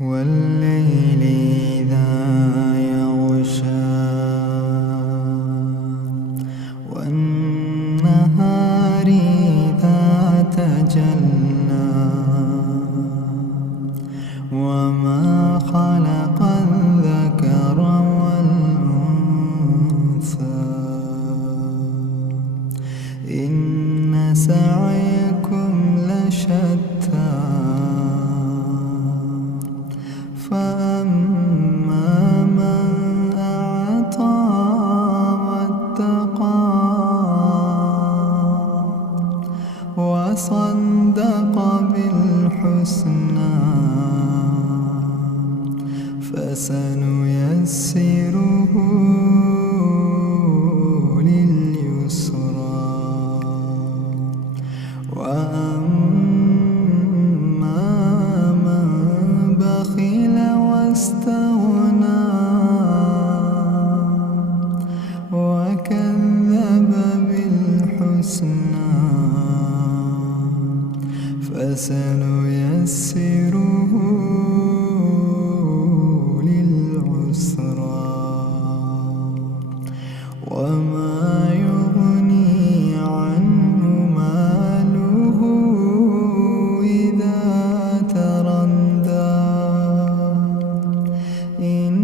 والليل إذا يغشى والنهار إذا تجلى وما خلق الذكر والأنثى إن سعيكم لشتى فأما من أعطى واتقى وصدق بالحسنى فسنيسره لليسرى وأما من بخل واستغنى وكذب بالحسنى فسنيسره للعسرى وما يغني عنه ماله إذا تردى إن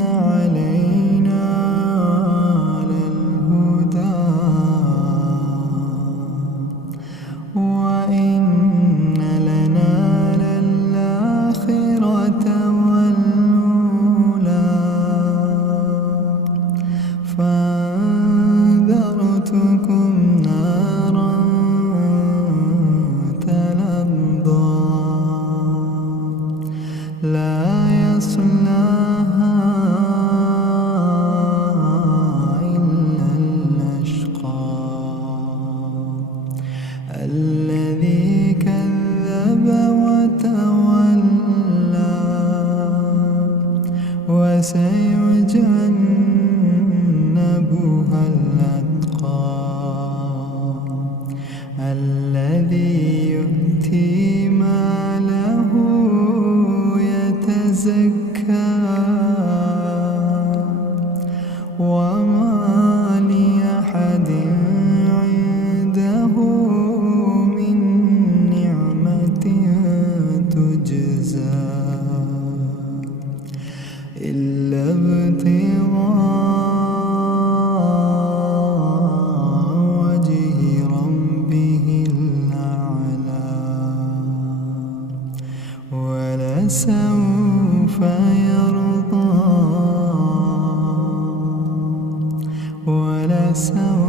علينا للهدى وإن لنا للآخرة والأولى فأنذرتكم نارا تلظى لا يصلاها إلا الأشقى الذي كذب وتولى وسيجنبها الأتقى الذي يؤتي ماله يتزكى وما لأحد عنده من نعمة تجزى إلا ابتغاء وجه ربه الأعلى ولسوف يرضى ولسوف